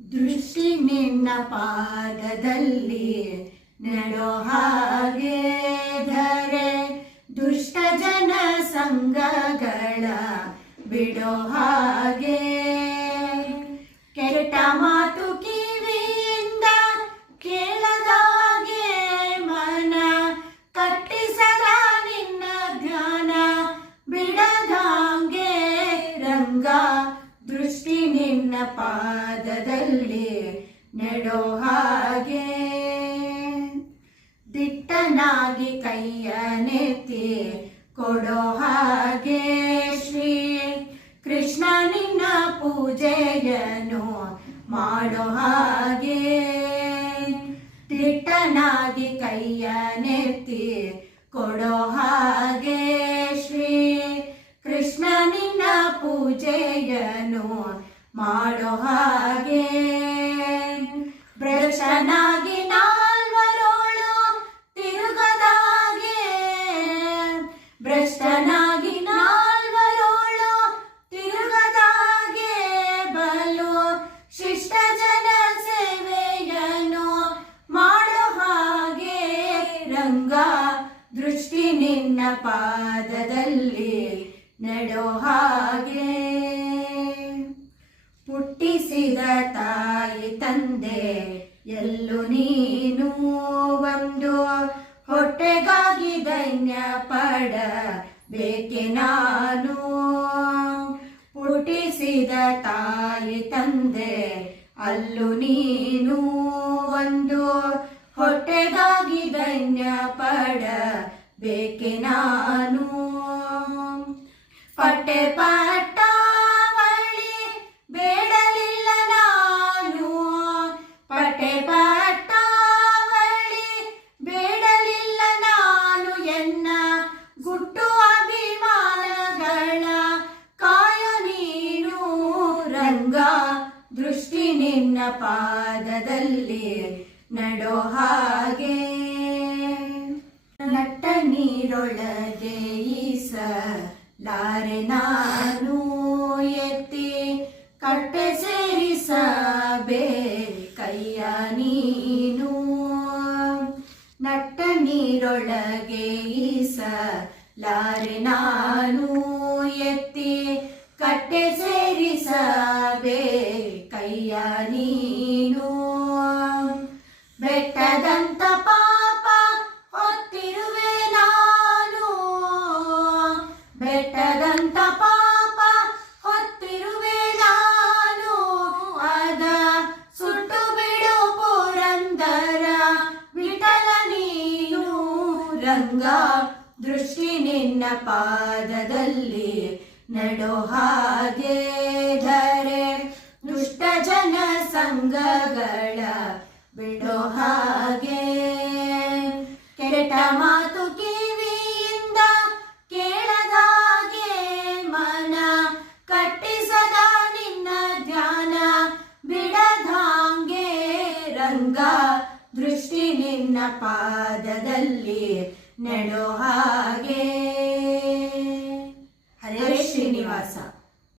ದೃಷ್ಟಿ ನಿನ್ನ ಪಾದದಲ್ಲಿ ನೆಡೋ ಹಾಗೆ ಧರೆ, ದುಷ್ಟ ಜನ ಸಂಗಗಳ ಬಿಡೋ ಹಾಗೆ, ಕೆಟ್ಟ ಮಾತು ಕಿವಿಯಿಂದ ಕೇಳದಾಗೆ ಮನ ಕಟ್ಟಿಸದ ನಿನ್ನ ಧ್ಯಾನ ಬಿಡದಾಂಗೆ ರಂಗ. ದೃಷ್ಟಿ ನಿನ್ನ ಪಾದದಲ್ಲಿ ನೆಡೋ ಹಾಗೆ, ದಿಟ್ಟನಾಗಿ ಕೈಯನೆತ್ತಿ ಕೊಡೋ ಹಾಗೆ ಶ್ರೀ ಕೃಷ್ಣ ನಿನ್ನ ಪೂಜೆಯನ್ನು ಮಾಡೋ ಹಾಗೆ, ದಿಟ್ಟನಾಗಿ ಕೈಯನೆತ್ತಿ ಕೊಡೋ ಹಾಗೆ ಶ್ರೀ ಕೃಷ್ಣ ನಿನ್ನ ಪೂಜೆಯನ್ನು ಮಾಡೋ ಹಾಗೆ, ಭ್ರಷ್ಟನಾಗಿ ನಾಲ್ವರೋಳು ತಿರುಗದಾಗೆ, ಭ್ರಷ್ಟನಾಗಿ ನಾಲ್ವರೋಳು ತಿರುಗದಾಗೆ, ಬಲು ಶಿಷ್ಟ ಜನ ಸೇವೆಯನ್ನು ಮಾಡೋ ಹಾಗೆ ರಂಗ. ದೃಷ್ಟಿ ನಿನ್ನ ಪಾದದಲ್ಲಿ ನೆಡೋ ಹಾಗೆ, ಹುಟ್ಟಿಸಿದ ತಾಯಿ ತಂದೆ ಎಲ್ಲೂ ನೀನು ಒಂದು, ಹೊಟ್ಟೆಗಾಗಿ ದೈನ್ಯ ಪಡಬೇಕೆ ನಾನು. ಹುಟ್ಟಿಸಿದ ತಾಯಿ ತಂದೆ ಅಲ್ಲೂ ನೀನು ಒಂದು, ಹೊಟ್ಟೆಗಾಗಿ ದೈನ್ಯ ಪಡಬೇಕೆ ನಾನು. ಪಟ್ಟೆ ಪಟ್ಟಾವಳಿ ಬೇಡಲಿಲ್ಲ ನಾನು, ಪಟ್ಟೆ ಪಟ್ಟಾವಳಿ ಬೇಡಲಿಲ್ಲ ನಾನು, ಎನ್ನ ಗುಟ್ಟು ಅಭಿಮಾನಗಳ ಕಾಯ ನೀನು ರಂಗ. ದೃಷ್ಟಿ ನಿನ್ನ ಪಾದದಲ್ಲಿ ನಡೋ ಹಾಗೆ, ನಟ್ಟ ನೀರೊಳಗೆ ಈಸಲಾರೆ ನಾನು ಎತ್ತಿ ಕಟ್ಟೆ ಸೇರಿಸಬೇಕಯ್ಯ ನೀನು. ನಟ್ಟ ನೀರೊಳಗೆ ಈಸಲಾರೆ ನಾನು ಎತ್ತಿ ಕಟ್ಟೆ ಸೇರಿಸಬೇಕಯ್ಯ ನೀನು. ಬೆಟ್ಟದಂತ ಪಾಪ ಹೊತ್ತಿರುವೆ ನಾನು, ಬೆಟ್ಟದಂತ ಪಾಪ ಹೊತ್ತಿರುವೆ ನಾನು, ಅದ ಸುಟ್ಟು ಬಿಡು ಪುರಂದರ ವಿಠಲ ನೀನು ರಂಗ. ದೃಷ್ಟಿ ನಿನ್ನ ಪಾದದಲ್ಲಿ ನೆಡೋ ಹಾಗೆ ಧರೆ, ದುಷ್ಟ ಜನ ಸಂಗಗಳ ಬಿಡೋ ಹಾಗೆ, ಕೆಟ್ಟ ಮಾತು ಕಿವಿಯಿಂದ ಕೇಳದಾಗೆ ಮನ ಕಟ್ಟಿಸದ ನಿನ್ನ ಧ್ಯಾನ ಬಿಡದಾಂಗೆ ರಂಗ. ದೃಷ್ಟಿ ನಿನ್ನ ಪಾದದಲ್ಲಿ ನೆಡೋ ಹಾಗೆ. ಹರೇ ಶ್ರೀನಿವಾಸ.